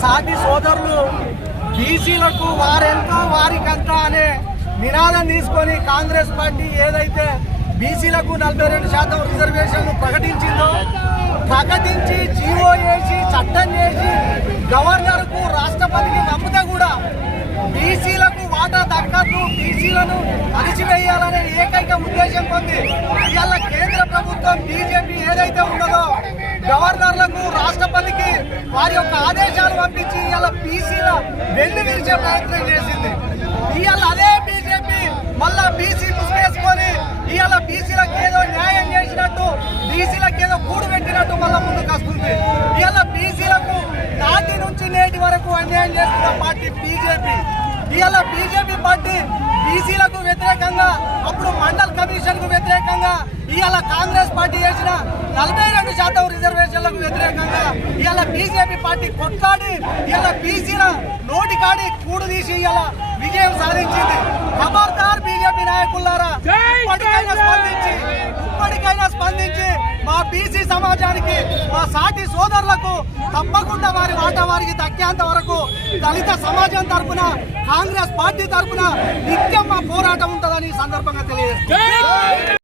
సాటి సోదరులు బీసీలకు వారెంతో వారికంతా అనే నినాదం తీసుకొని కాంగ్రెస్ పార్టీ ఏదైతే బీసీలకు నలభై రెండు శాతం రిజర్వేషన్లు ప్రకటించిందో ప్రకటించి జీవో చేసి చట్టం చేసి గవర్నర్కు రాష్ట్రపతికి పంపితే కూడా బీసీలకు వాటా దక్కద్దు బీసీలను అణిచివేయాలనే ఏకైక ఉద్దేశం పొంది ఇవాళ కేంద్ర ప్రభుత్వం బీజేపీ ఏదైతే ఉన్నదో వారి యొక్క ఆదేశాలు పంపించి ఇవాళ బీసీల వెన్ను విరిచే ప్రయత్నం చేసింది. ఇవాళ అదే బీజేపీ మళ్ళా బీసీ ముసుగేసుకొని ఇవాళ బీసీలకు ఏదో న్యాయం చేసినట్టు బీసీలకు ఏదో కూడు పెట్టినట్టు మళ్ళా ముందుకు వస్తుంది. ఇవాళ బీసీలకు నాటి నుంచి నేటి వరకు అన్యాయం చేస్తున్న పార్టీ బీజేపీ ఇవాళ బీజేపీ పార్టీ బీసీలకు వ్యతిరేకంగా అప్పుడు మండల్ కమిషన్కు వ్యతిరేకంగా ఇవాళ కాంగ్రెస్ పార్టీ చేసిన నలభై రెండు శాతం రిజర్వేషన్లకు వ్యతిరేకంగా ఇవాళ బీజేపీ పార్టీ కొట్లాడి ఇవాళ బీసీల నోటి కాడి కూడు తీసి ఇవాళ విజయం సాధించింది. ఖబర్దార్ బీజేపీ నాయకులారా ఇప్పటికైనా స్పందించి ఇప్పటికైనా స్పందించి మా బీసీ సమాజానికి మా సాటి సోదరులకు తప్పకుండా వారి వాటా వారికి దక్కేంత వరకు దళిత సమాజం తరపున కాంగ్రెస్ పార్టీ తరపున నిత్యం మా పోరాటం ఉంటుందని ఈ సందర్భంగా తెలియజేస్తాం